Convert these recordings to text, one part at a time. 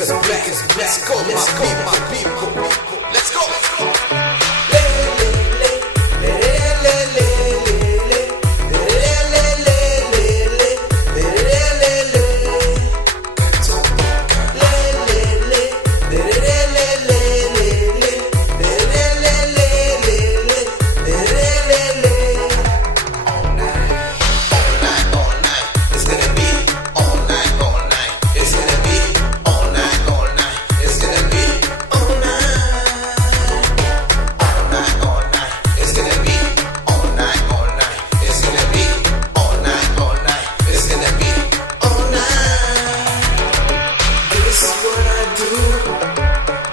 is black. Let's go, my people. Let's go.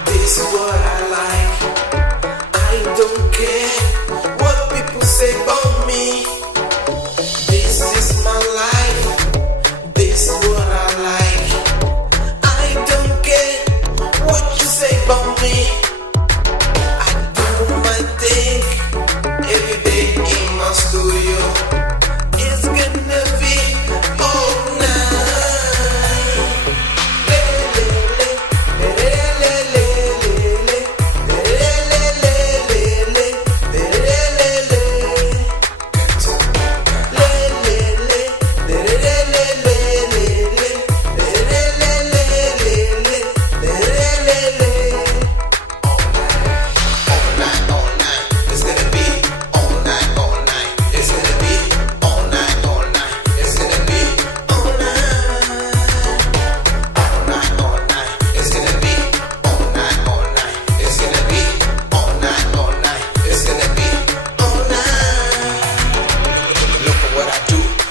This is what I like. I don't care what people say about me. This is my life. This is what I like. I don't care what you say about me. I do my thing every day in my studio. It's gonna be all night.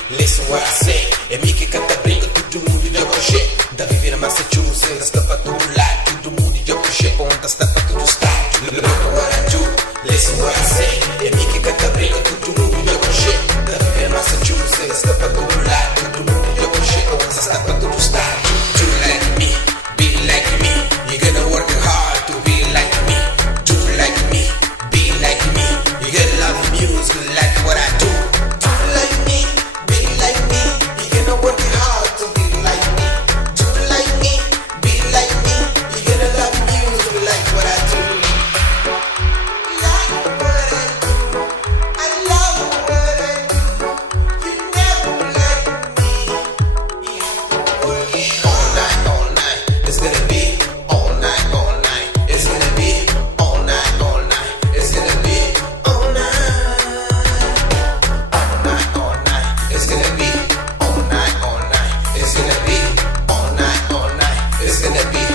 Listen what I say. E mi che canta brinco, tutto il mondo gioca shit. Da vivere a Massachusetts, sta fatto un like, tutto il mondo gioca shit. Ponta sta fatto tu stai. Look what I do, listen what I say. E mi che canta brinco, tutto il mondo gioca shit. Da vivere a Massachusetts, sta fatto un like, tutto il mondo gioca shit. Ponta sta fatto tu stai. Do like me, be like me. You're gonna work hard to be like me. Do like me, be like me. You gotta love the music like what I do. It's gonna be